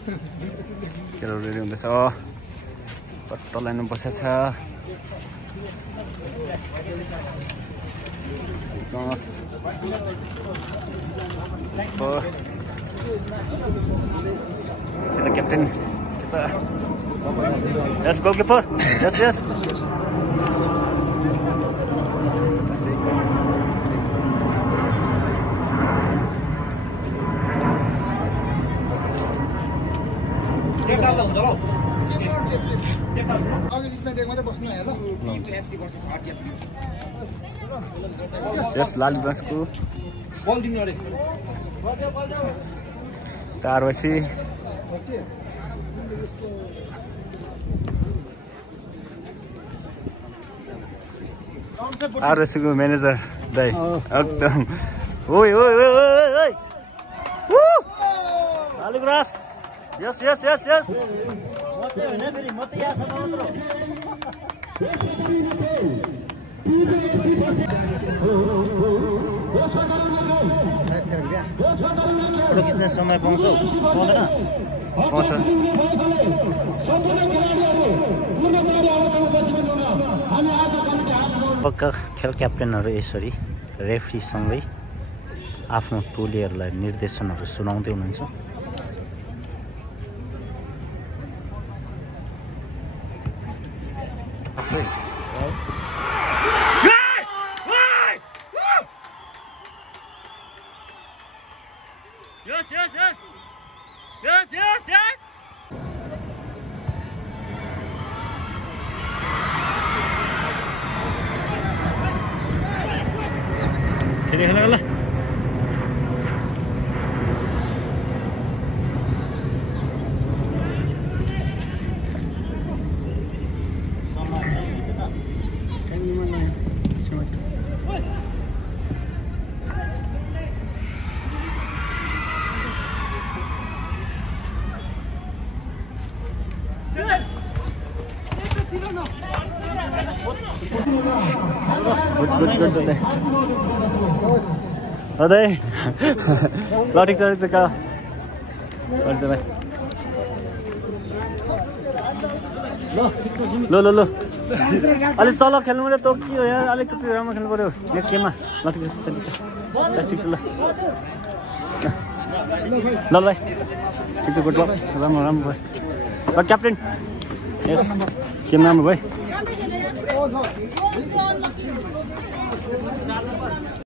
खेलहरू रेडी हुँदैछ चट्ट लाइनमा बसेको छ the captain. Yes, goalkeeper. Yes. Yes, Lalibas ko. Tarwasi. Tarwasi ko manager dai. Ekdam. Oi. Woo! Lalibas. Yes. कितने समय पाउँछौ पाउँछ पक्का खेल क्याप्टेनहरु यसरी रेफ्री सँगै आफ्नो टोलीहरुलाई निर्देशनहरु सुनाउँदै हुनुहुन्छ Yes. Hello. Good today. Today. Loading service ka. Where's the way? Lo. अलिक चल खेल्नु पर्यो त के हो यार अलिकति राम्रो खेल्नु पर्यो नेक्स्ट गेममा ल ठिक छ ल भाइ ठिक छ गुड लक राम्रो भयो क्याप्टेन यस गेम राम्रो भयो